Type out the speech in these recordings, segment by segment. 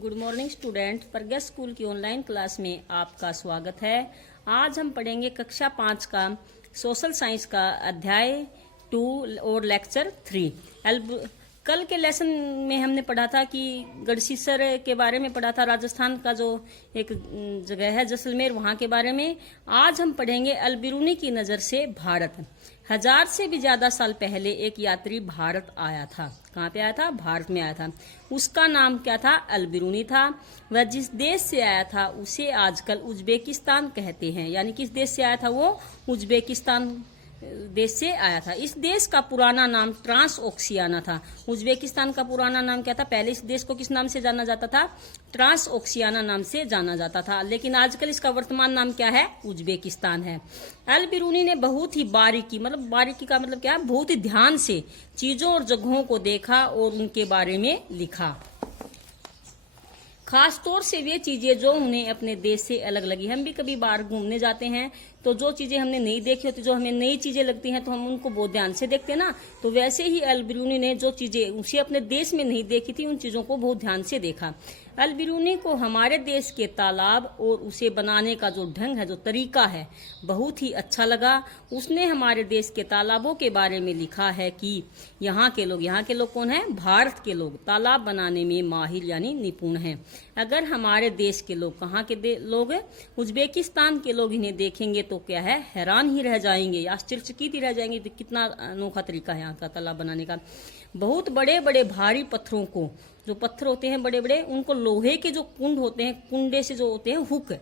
Good morning student, प्रज्ञा school की online class में आपका स्वागत है। आज हम पढ़ेंगे कक्षा 5 का सोशल साइंस का अध्याय 2 और लेक्चर 3। कल के लेसन में हमने पढ़ा था कि गढ़सीसर के बारे में पढ़ा था, राजस्थान का जो एक जगह है जैसलमेर, वहां के बारे में। आज हम पढ़ेंगे अलबिरूनी की नजर से भारत। 1000 से भी ज्यादा साल पहले एक यात्री भारत आया था। कहाँ पे आया था? भारत में आया था। उसका नाम क्या था? अलबिरूनी था। वह जिस देश से आया था उसे आजकल उज्बेकिस्तान कहते हैं। यानी किस देश से आया था वो? उज्बेकिस्तान देश से आया था। इस देश का पुराना नाम ट्रांस ओक्सियाना था। उज्बेकिस्तान का पुराना नाम क्या था? पहले इस देश को किस नाम से जाना जाता था? ट्रांस ओक्सियाना नाम से जाना जाता था, लेकिन आजकल इसका वर्तमान नाम क्या है? उज्बेकिस्तान है। अलबिरूनी ने बहुत ही बारीकी का मतलब क्या है? बहुत ही ध्यान से चीजों और जगहों को देखा और उनके बारे में लिखा। खास तौर से वे चीजें जो उन्हें अपने देश से अलग लगी। हम भी कभी बाहर घूमने जाते हैं तो जो चीजें हमने नहीं देखी होती, जो हमें नई चीजें लगती हैं, तो हम उनको बहुत ध्यान से देखते हैं ना। तो वैसे ही अलबिरूनी ने जो चीजें उसे अपने देश में नहीं देखी थी, उन चीजों को बहुत ध्यान से देखा। अलबिरूनी को हमारे देश के तालाब और उसे बनाने का जो ढंग है, जो तरीका है, बहुत ही अच्छा लगा। उसने हमारे देश के तालाबों के बारे में लिखा है कि यहाँ के लोग कौन है? भारत के लोग तालाब बनाने में माहिर यानी निपुण हैं। अगर हमारे देश के लोग, कहाँ के लोग? उज्बेकिस्तान के लोग इन्हें देखेंगे तो क्या है? हैरान ही रह जाएंगे, आश्चर्यचकित ही रह जाएंगे। कितना अनोखा तरीका है यहाँ का तालाब बनाने का। बहुत बड़े बड़े भारी पत्थरों को, जो पत्थर होते हैं बड़े बड़े, उनको लोहे के जो कुंड होते हैं, कुंडे से जो होते हैं हुक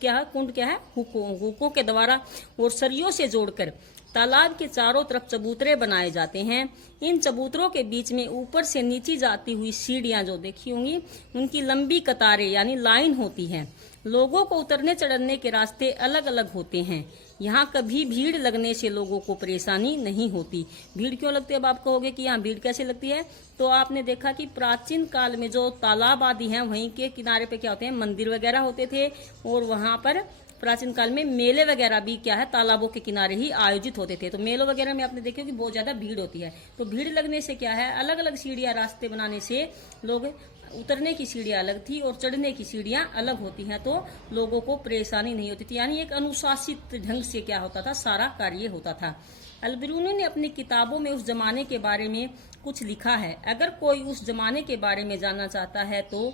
क्या है? कुंड क्या है? हुकों के द्वारा और सरियों से जोड़कर तालाब के चारों तरफ चबूतरे बनाए जाते हैं। इन चबूतरों के बीच में ऊपर से नीचे जाती हुई सीढ़ियां जो देखी होंगी, उनकी लंबी कतारें यानी लाइन होती है। लोगों को उतरने चढ़ने के रास्ते अलग अलग होते हैं। यहाँ कभी भीड़ लगने से लोगों को परेशानी नहीं होती। भीड़ क्यों लगती है? अब आप कहोगे कि यहाँ भीड़ कैसे लगती है? तो आपने देखा कि प्राचीन काल में जो तालाब आदि हैं, वहीं के किनारे पे क्या होते हैं? मंदिर वगैरह होते थे, और वहां पर प्राचीन काल में मेले वगैरह भी क्या है? तालाबों के किनारे ही आयोजित होते थे। तो मेलों वगैरह में आपने देखा कि बहुत ज्यादा भीड़ होती है। तो भीड़ लगने से क्या है? अलग अलग सीढ़ियां, रास्ते बनाने से लोग, उतरने की सीढ़ियां अलग थी और चढ़ने की सीढ़ियां अलग होती हैं, तो लोगों को परेशानी नहीं होती थी। यानी एक अनुशासित ढंग से क्या होता था? सारा कार्य होता था। अलबिरूनी ने अपनी किताबों में उस जमाने के बारे में कुछ लिखा है। अगर कोई उस जमाने के बारे में जानना चाहता है तो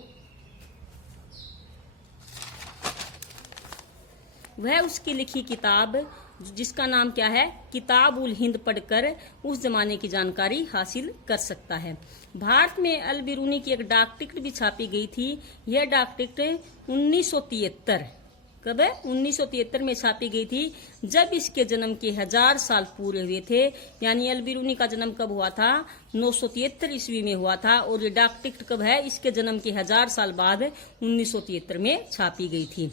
वह उसकी लिखी किताब, जिसका नाम क्या है? किताब उल हिंद, पढ़कर उस जमाने की जानकारी हासिल कर सकता है। भारत में अलबिरूनी की एक डाक टिकट भी छापी गई थी। यह डाक टिकट 1973, कब है? 1973 में छापी गई थी, जब इसके जन्म के 1000 साल पूरे हुए थे। यानी अलबिरूनी का जन्म कब हुआ था? 973 ईस्वी में हुआ था। और ये डाक टिकट कब है? इसके जन्म के 1000 साल बाद 1973 में छापी गई थी।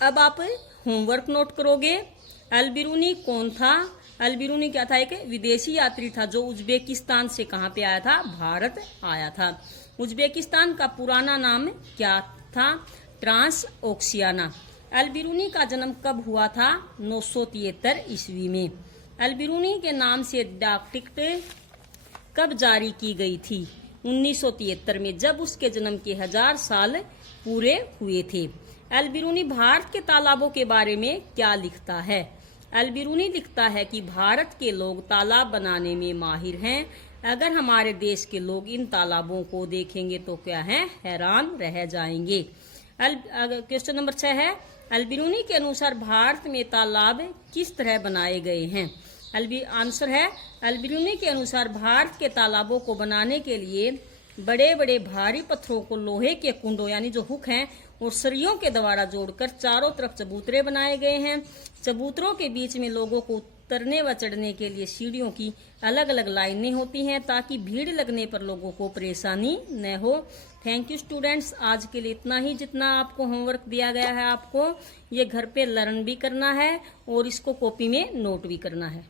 अब आप होमवर्क नोट करोगे। अलबिरूनी कौन था? अलबिरूनी क्या था? एक विदेशी यात्री था जो उज्बेकिस्तान से कहां पे आया था? भारत आया था। उज्बेकिस्तान का पुराना नाम क्या था? ट्रांस ओक्सियाना। अलबिरूनी का जन्म कब हुआ था? 973 ईस्वी में। अलबिरूनी के नाम से डाक टिकट कब जारी की गई थी? 1973 में, जब उसके जन्म के 1000 साल पूरे हुए थे। अलबिरूनी भारत के तालाबों के बारे में क्या लिखता है? अलबिरूनी लिखता है कि भारत के लोग तालाब बनाने में माहिर हैं। अगर हमारे देश के लोग इन तालाबों को देखेंगे तो क्या है? हैरान रह जाएंगे। क्वेश्चन नंबर 6 है, अलबिरूनी के अनुसार भारत में तालाब किस तरह बनाए गए हैं? आंसर है, अलबिरूनी के अनुसार भारत के तालाबों को बनाने के लिए बड़े बड़े भारी पत्थरों को लोहे के कुंडों यानी जो हुक हैं और सरियों के द्वारा जोड़कर चारों तरफ चबूतरे बनाए गए हैं। चबूतरों के बीच में लोगों को उतरने व चढ़ने के लिए सीढ़ियों की अलग अलग लाइनें होती हैं, ताकि भीड़ लगने पर लोगों को परेशानी न हो। थैंक यू स्टूडेंट्स, आज के लिए इतना ही। जितना आपको होमवर्क दिया गया है, आपको ये घर पे लर्न भी करना है और इसको कॉपी में नोट भी करना है।